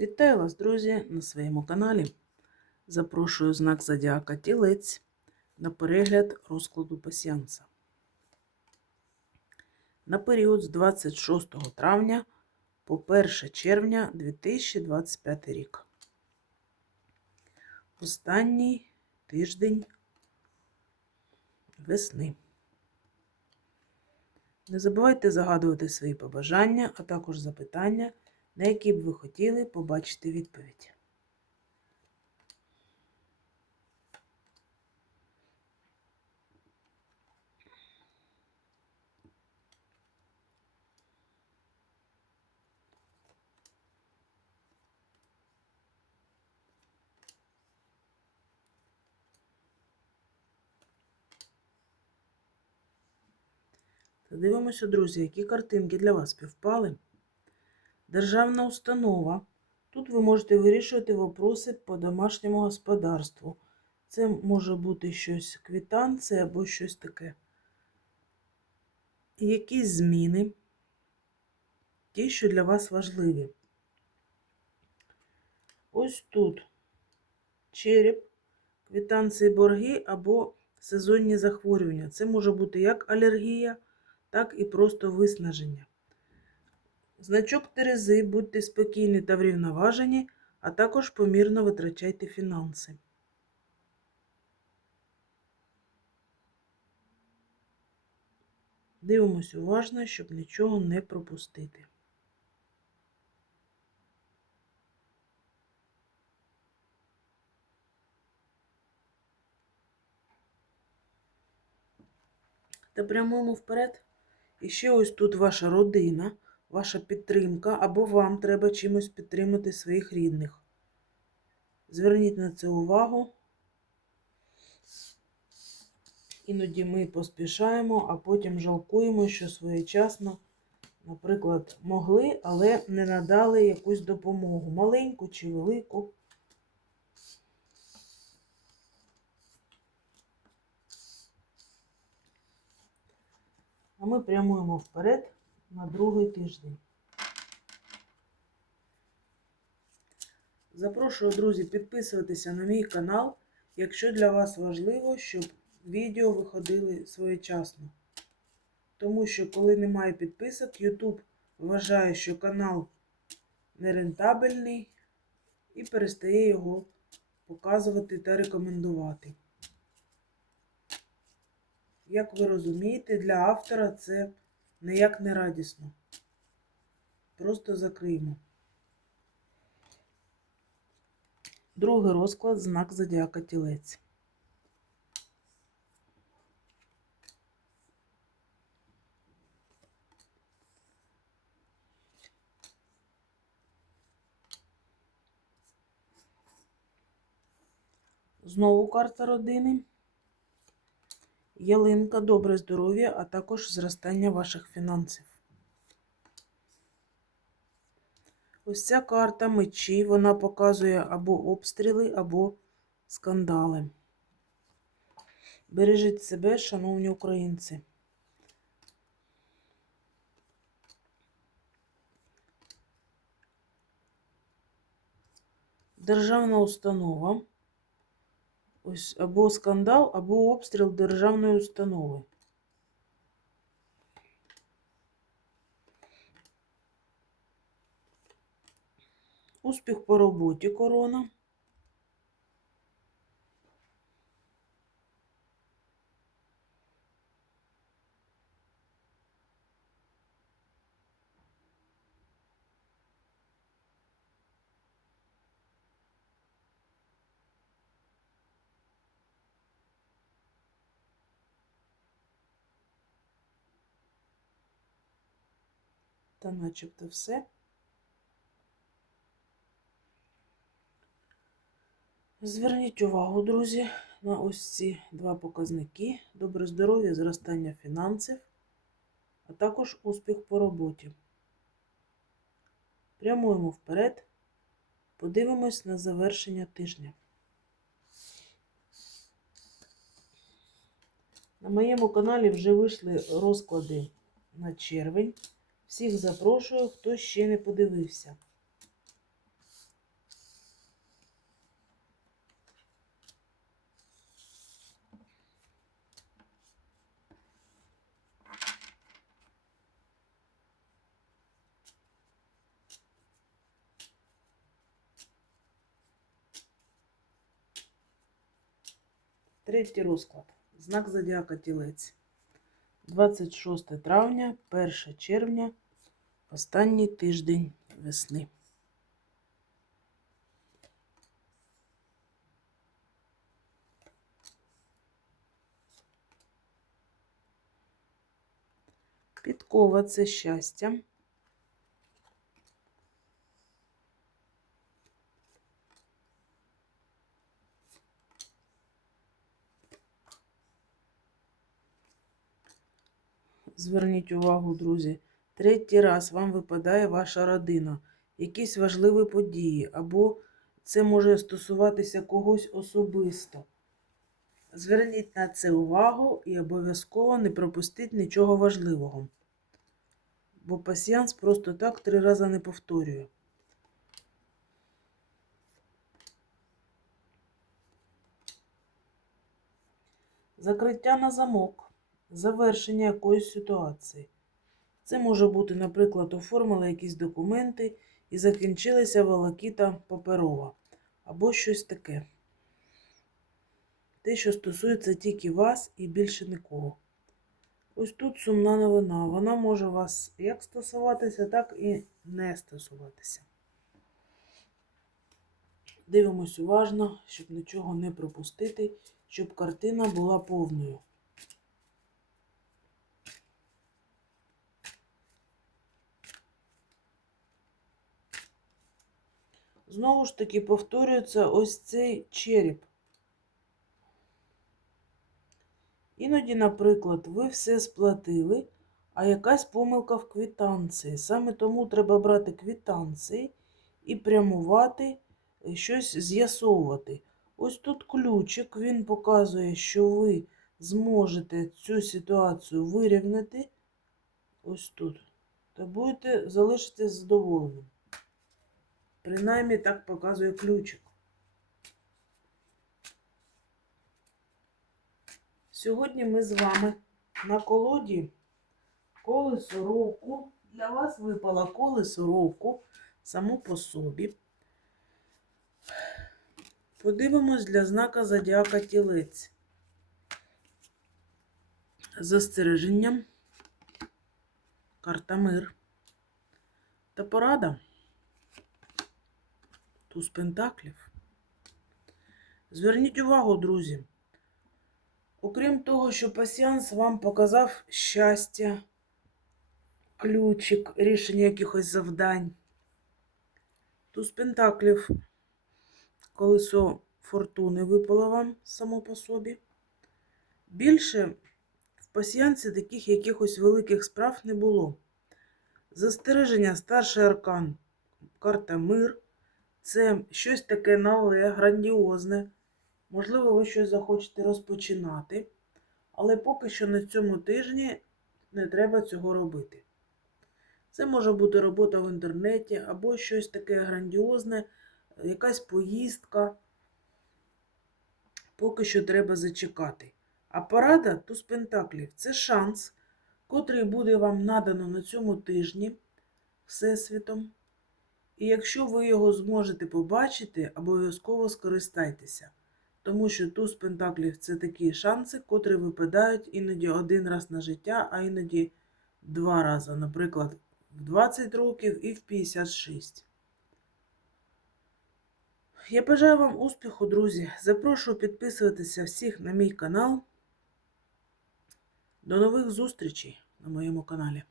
Вітаю вас, друзі, на своєму каналі. Запрошую знак Зодіака Тілець на перегляд розкладу пасіанса. На період з 26 травня по 1 червня 2025 рік. Останній тиждень весни. Не забувайте загадувати свої побажання, а також запитання, на які б ви хотіли побачити відповідь. Дивимося, друзі, які картинки для вас співпали. Державна установа. Тут ви можете вирішувати вопроси по домашньому господарству. Це може бути щось квітанція або щось таке. Якісь зміни, ті, що для вас важливі. Ось тут череп, квітанції борги або сезонні захворювання. Це може бути як алергія, так і просто виснаження. Значок Терези, будьте спокійні та врівноважені, а також помірно витрачайте фінанси. Дивимось уважно, щоб нічого не пропустити. Та прямуємо вперед. І ще ось тут ваша родина, ваша підтримка, або вам треба чимось підтримати своїх рідних. Зверніть на це увагу. Іноді ми поспішаємо, а потім жалкуємо, що своєчасно, наприклад, могли, але не надали якусь допомогу, маленьку чи велику. А ми прямуємо вперед на другий тиждень. Запрошую, друзі, підписуватися на мій канал, якщо для вас важливо, щоб відео виходили своєчасно. Тому що, коли немає підписок, YouTube вважає, що канал нерентабельний і перестає його показувати та рекомендувати. Як ви розумієте, для автора це ніяк не радісно. Просто закриємо. Другий розклад знак Зодіака Тілець. Знову карта родини. Ялинка, добре здоров'я, а також зростання ваших фінансів. Ось ця карта мечі, вона показує або обстріли, або скандали. Бережіть себе, шановні українці. Державна установа. Ось або скандал, або обстріл державної установи. Успіх по роботі корона. Та начебто все. Зверніть увагу, друзі, на ось ці два показники: добре здоров'я, зростання фінансів, а також успіх по роботі. Прямуємо вперед, подивимось на завершення тижня. На моєму каналі вже вийшли розклади на червень. Всіх запрошую, хто ще не подивився. Третій розклад. Знак зодіака тілець. 26 травня, 1 червня, останній тиждень весни. Підкова це щастя. Зверніть увагу, друзі. Третій раз вам випадає ваша родина, якісь важливі події, або це може стосуватися когось особисто. Зверніть на це увагу і обов'язково не пропустіть нічого важливого. Бо пасіянс просто так три рази не повторює. Закриття на замок, завершення якоїсь ситуації. Це може бути, наприклад, оформили якісь документи і закінчилася волокіта паперова або щось таке. Те, що стосується тільки вас і більше нікого. Ось тут сумна новина. Вона може вас як стосуватися, так і не стосуватися. Дивимось уважно, щоб нічого не пропустити, щоб картина була повною. Знову ж таки повторюється ось цей череп. Іноді, наприклад, ви все сплатили, а якась помилка в квитанції. Саме тому треба брати квитанції і прямувати, е, щось з'ясовувати. Ось тут ключик, він показує, що ви зможете цю ситуацію вирівняти. Ось тут. Та будете залишитись задоволеним. Принаймні так показує ключик. Сьогодні ми з вами на колоді колесо року. Для вас випало колесо року само по собі. Подивимось для знака Зодіака Тілець. Застереженням, карта мир та порада. Туз пентаклів. Зверніть увагу, друзі. Окрім того, що пасіанс вам показав щастя, ключик, рішення якихось завдань. Туз пентаклів, колесо фортуни випало вам само по собі. Більше в пасіянці таких якихось великих справ не було. Застереження, старший аркан, карта мир. Це щось таке нове, грандіозне. Можливо, ви щось захочете розпочинати, але поки що на цьому тижні не треба цього робити. Це може бути робота в інтернеті або щось таке грандіозне, якась поїздка. Поки що треба зачекати. А порада туз пентаклів це шанс, котрий буде вам надано на цьому тижні Всесвітом. І якщо ви його зможете побачити, обов'язково скористайтеся. Тому що туз пентаклів це такі шанси, котрі випадають іноді один раз на життя, а іноді два рази, наприклад, в 20 років і в 56. Я бажаю вам успіху, друзі. Запрошую підписуватися всіх на мій канал. До нових зустрічей на моєму каналі.